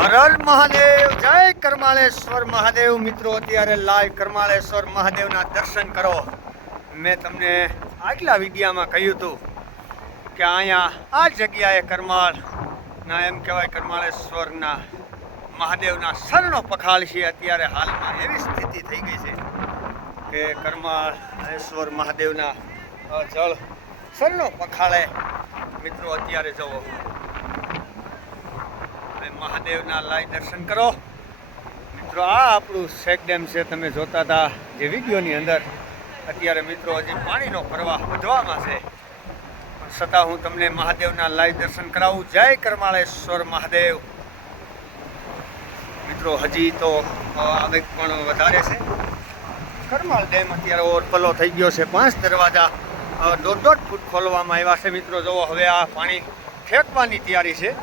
હર હર મહાદેવ, જય કરમાળેશ્વર મહાદેવ. મિત્રો અત્યારે લાઈવ કરમાળેશ્વર મહાદેવના દર્શન કરો. મેં તમને આગલા વિડીયામાં કહ્યું હતું કે અહીંયા આ જગ્યાએ કરમાળના એમ કહેવાય કરમાળેશ્વરના મહાદેવના શરણો પખાલ છે. અત્યારે હાલમાં એવી સ્થિતિ થઈ ગઈ છે કે કરમાળેશ્વર મહાદેવના જળ શરણો પખાળે. મિત્રો અત્યારે જુઓ મહાદેવના લાઈવ દર્શન કરો. મિત્રો આ આપણું શેક ડેમ છે, તમે જોતા હતા જે વિડીયોની અંદર. અત્યારે મિત્રો હજી પાણીનો પ્રવાહ વધવામાં છે, પણ છતાં હું તમને મહાદેવના લાઈવ દર્શન કરાવું. જય કરમાળેશ્વર મહાદેવ. મિત્રો હજી તો આવક પણ વધારે છે. કરમાળ ડેમ અત્યારે ઓવરફ્લો થઈ ગયો છે. 5 દરવાજા 1.5 ફૂટ ખોલવામાં આવ્યા છે. મિત્રો જુઓ હવે આ પાણી ફેંકવાની તૈયારી છે.